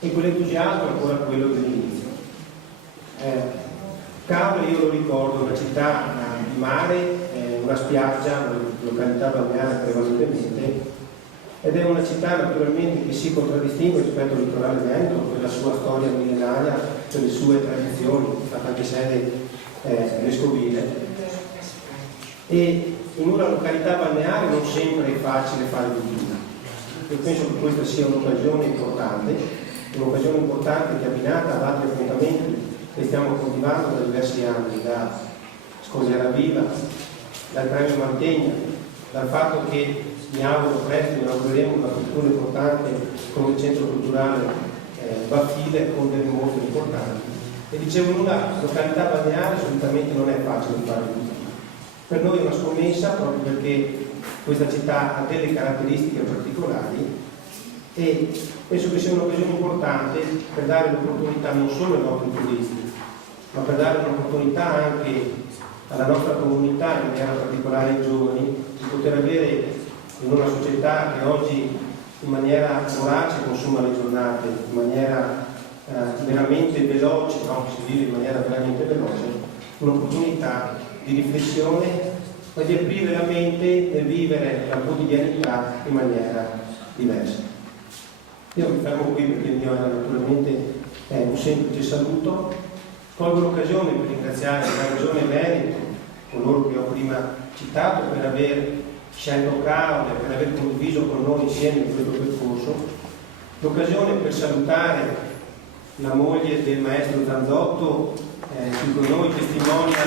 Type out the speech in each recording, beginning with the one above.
e quell'entusiasmo è ancora quello dell'inizio. Capri, io lo ricordo, una città di mare, una spiaggia, una località balneare prevalentemente, ed è una città naturalmente che si contraddistingue rispetto al litorale veneto per la sua storia millenaria, per le sue tradizioni, fatta anche sede vescovile, e in una località balneare non sempre è facile fare cultura. Io penso che questa sia un'occasione importante che abbinata ad altri appuntamenti che stiamo coltivando da diversi anni, da Scogliera Viva, dal Premio Mantegna, dal fatto che mi auguro presto inaugureremo una cultura importante come il centro culturale Baffile con delle mostre importanti. E dicevo, in una località balneare solitamente non è facile fare cultura. Per noi è una scommessa proprio perché questa città ha delle caratteristiche particolari e penso che sia un'occasione importante per dare l'opportunità non solo ai nostri turisti, ma per dare un'opportunità anche alla nostra comunità, in maniera particolare ai giovani, di poter avere in una società che oggi in maniera vorace consuma le giornate, in maniera veramente veloce, no? Si vive in maniera veramente veloce, un'opportunità di riflessione, ma di aprire la mente e vivere la quotidianità in maniera diversa. Io mi fermo qui perché il mio era naturalmente un semplice saluto. Colgo l'occasione per ringraziare la Regione Veneto, coloro che ho prima citato, per aver scelto Caole, per aver condiviso con noi insieme questo percorso. L'occasione per salutare la moglie del maestro Zanzotto, che con noi testimonia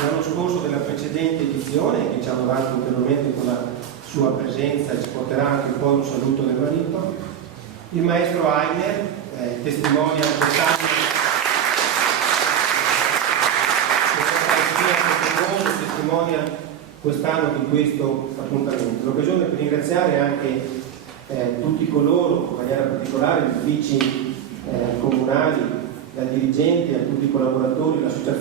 l'anno scorso della precedente edizione, che ci ha onorato ulteriormente con la sua presenza e ci porterà anche poi un saluto del marito. Il maestro Ainer testimonia quest'anno di questo appuntamento. L'occasione per ringraziare anche tutti coloro, in maniera particolare gli uffici comunali, dai dirigenti a tutti i collaboratori, l'associazione